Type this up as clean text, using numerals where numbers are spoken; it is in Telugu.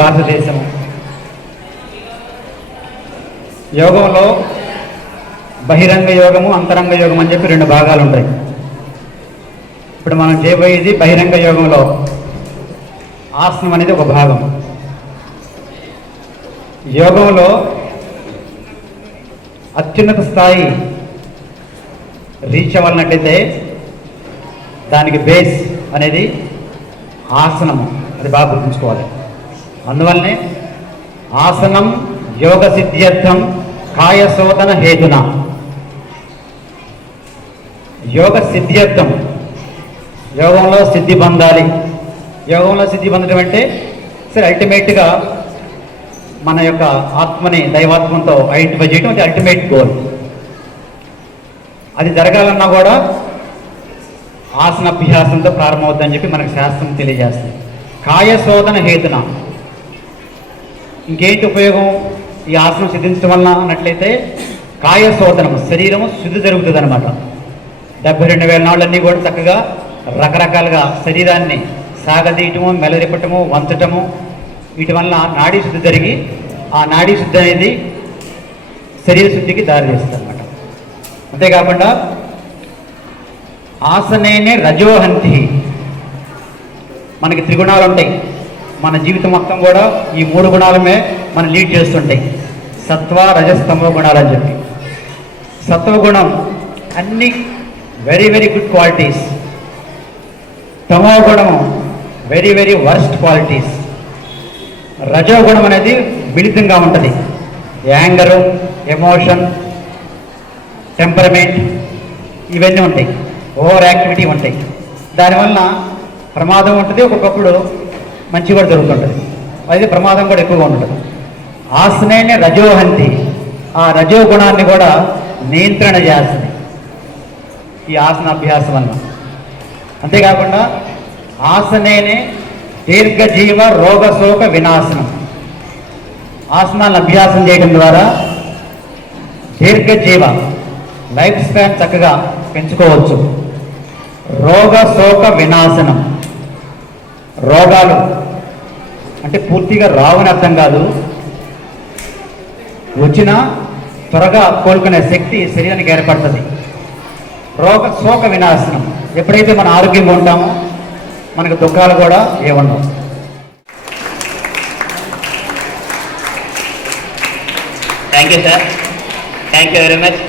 భారతదేశం యోగంలో బహిరంగ యోగము అంతరంగ యోగం అని చెప్పి రెండు భాగాలు ఉంటాయి. ఇప్పుడు మనం చేయబోయేది బహిరంగ యోగంలో ఆసనం అనేది ఒక భాగం. యోగంలో అత్యున్నత స్థాయి రీచ్ అవ్వాలన్నట్టయితే దానికి బేస్ అనేది ఆసనము, అది బాగా గుర్తుంచుకోవాలి. అందువల్లనే ఆసనం యోగ సిద్ధ్యర్థం కాయశోధన హేతున. యోగ సిద్ధ్యర్థం, యోగంలో సిద్ధి పొందాలి. యోగంలో సిద్ధి పొందడం అంటే సరే అల్టిమేట్గా మన యొక్క ఆత్మని దైవాత్మంతో ఐడెంటిఫై చేయడం అది అల్టిమేట్ గోల్. అది జరగాలన్నా కూడా ఆసనాభ్యాసంతో ప్రారంభమవుతుందని చెప్పి మనకు శాస్త్రం తెలియజేస్తుంది. కాయశోధన హేతున. ఇంకేంటి ఉపయోగం ఈ ఆసనం సిద్ధించడం వలన అన్నట్లయితే కాయశోధనము, శరీరము శుద్ధి జరుగుతుంది అనమాట. 72,000 నాళ్ళన్నీ కూడా చక్కగా రకరకాలుగా శరీరాన్ని సాగదీయటము, మెలరిపటము, వంచటము, వీటి వల్ల నాడీ శుద్ధి జరిగి ఆ నాడీ శుద్ధి అనేది శరీర శుద్ధికి దారితీస్తుంది అనమాట. అంతేకాకుండా ఆసనేనే రజోహంతి. మనకి త్రిగుణాలు ఉంటాయి. మన జీవితం మొత్తం కూడా ఈ 3 గుణాలమే మనం లీడ్ చేస్తుంటాయి. సత్వ రజస్తమో గుణాలు అని చెప్పి. సత్వగుణం అన్ని వెరీ వెరీ గుడ్ క్వాలిటీస్. తమో గుణము వెరీ వెరీ వర్స్ట్ క్వాలిటీస్. రజోగుణం అనేది మిళితంగా ఉంటుంది. యాంగరు, ఎమోషన్, టెంపరమెంట్ ఇవన్నీ ఉంటాయి. ఓవర్ యాక్టివిటీ ఉంటాయి. దానివల్ల ప్రమాదం ఉంటుంది, ఒక్కొక్కప్పుడు మంచి కూడా జరుగుతుంటుంది. అయితే ప్రమాదం కూడా ఎక్కువగా ఉంటుంది. ఆసనేనే రజోహంతి. ఆ రజో గుణాన్ని కూడా నియంత్రణ చేస్తుంది ఈ ఆసనాభ్యాసం వల్ల. అంతేకాకుండా ఆసనేనే దీర్ఘజీవ రోగశోక వినాశనం. ఆసనాలను అభ్యాసం చేయడం ద్వారా దీర్ఘజీవ లైఫ్ స్పాన్ చక్కగా పెంచుకోవచ్చు. రోగశోక వినాశనం. రోగాలు అంటే పూర్తిగా రావని అర్థం కాదు, వచ్చినా త్వరగా కోలుకునే శక్తి శరీరానికి ఏర్పడుతుంది. రోగశోక వినాశనం. ఎప్పుడైతే మన ఆరోగ్యంగా ఉంటామో మనకు దుఃఖాలు కూడా ఏముండవు. Thank you sir, thank you very much.